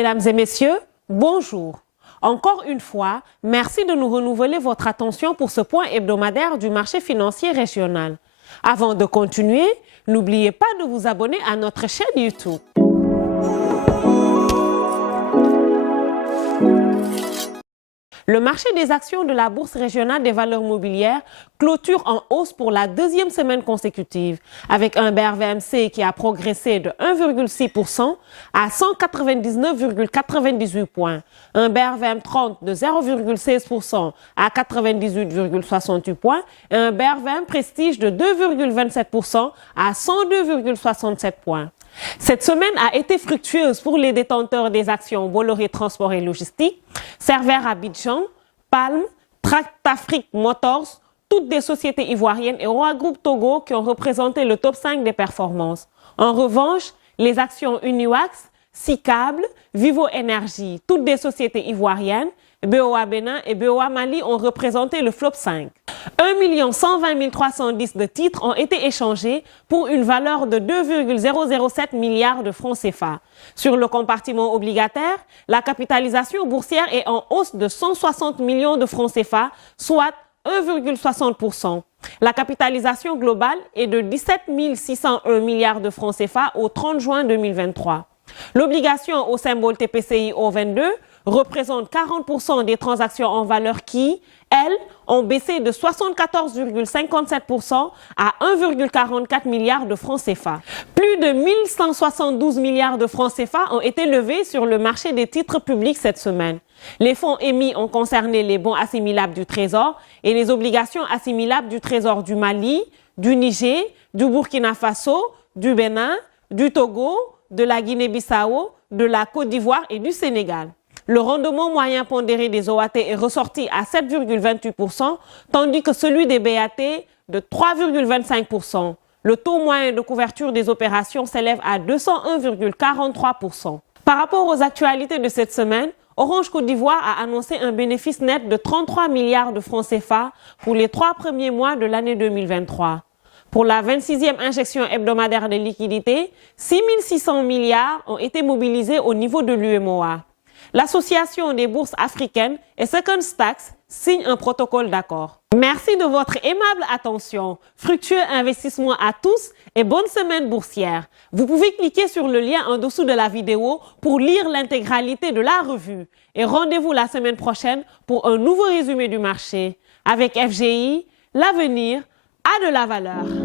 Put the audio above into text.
Mesdames et messieurs, bonjour. Encore une fois, merci de nous renouveler votre attention pour ce point hebdomadaire du marché financier régional. Avant de continuer, n'oubliez pas de vous abonner à notre chaîne YouTube. Le marché des actions de la Bourse régionale des valeurs mobilières clôture en hausse pour la deuxième semaine consécutive, avec un BRVMC qui a progressé de 1,6% à 199,98 points, un BRVM30 de 0,16% à 98,68 points et un BRVM Prestige de 2,27% à 102,67 points. Cette semaine a été fructueuse pour les détenteurs des actions Bolloré Transport et Logistique, Servère Abidjan, Palm, Tractafrique Motors, toutes des sociétés ivoiriennes et Roa Group Togo qui ont représenté le top 5 des performances. En revanche, les actions Uniwax, Sicable, Vivo Énergie, toutes des sociétés ivoiriennes, BOA Bénin et BOA Mali ont représenté le flop 5. 1 120 310 de titres ont été échangés pour une valeur de 2,007 milliards de francs CFA. Sur le compartiment obligataire, la capitalisation boursière est en hausse de 160 millions de francs CFA, soit 1,60%. La capitalisation globale est de 17 601 milliards de francs CFA au 30 juin 2023. L'obligation au symbole TPCI O22 représente 40% des transactions en valeur qui, elles, ont baissé de 74,57% à 1,44 milliard de francs CFA. Plus de 1172 milliards de francs CFA ont été levés sur le marché des titres publics cette semaine. Les fonds émis ont concerné les bons assimilables du Trésor et les obligations assimilables du Trésor du Mali, du Niger, du Burkina Faso, du Bénin, du Togo, de la Guinée-Bissau, de la Côte d'Ivoire et du Sénégal. Le rendement moyen pondéré des OAT est ressorti à 7,28%, tandis que celui des BAT de 3,25%. Le taux moyen de couverture des opérations s'élève à 201,43%. Par rapport aux actualités de cette semaine, Orange Côte d'Ivoire a annoncé un bénéfice net de 33 milliards de francs CFA pour les 3 premiers mois de l'année 2023. Pour la 26e injection hebdomadaire de liquidités, 6 600 milliards ont été mobilisés au niveau de l'UEMOA. L'Association des bourses africaines et Second Stacks signent un protocole d'accord. Merci de votre aimable attention. Fructueux investissement à tous et bonne semaine boursière. Vous pouvez cliquer sur le lien en dessous de la vidéo pour lire l'intégralité de la revue. Et rendez-vous la semaine prochaine pour un nouveau résumé du marché. Avec FGI, l'avenir a de la valeur.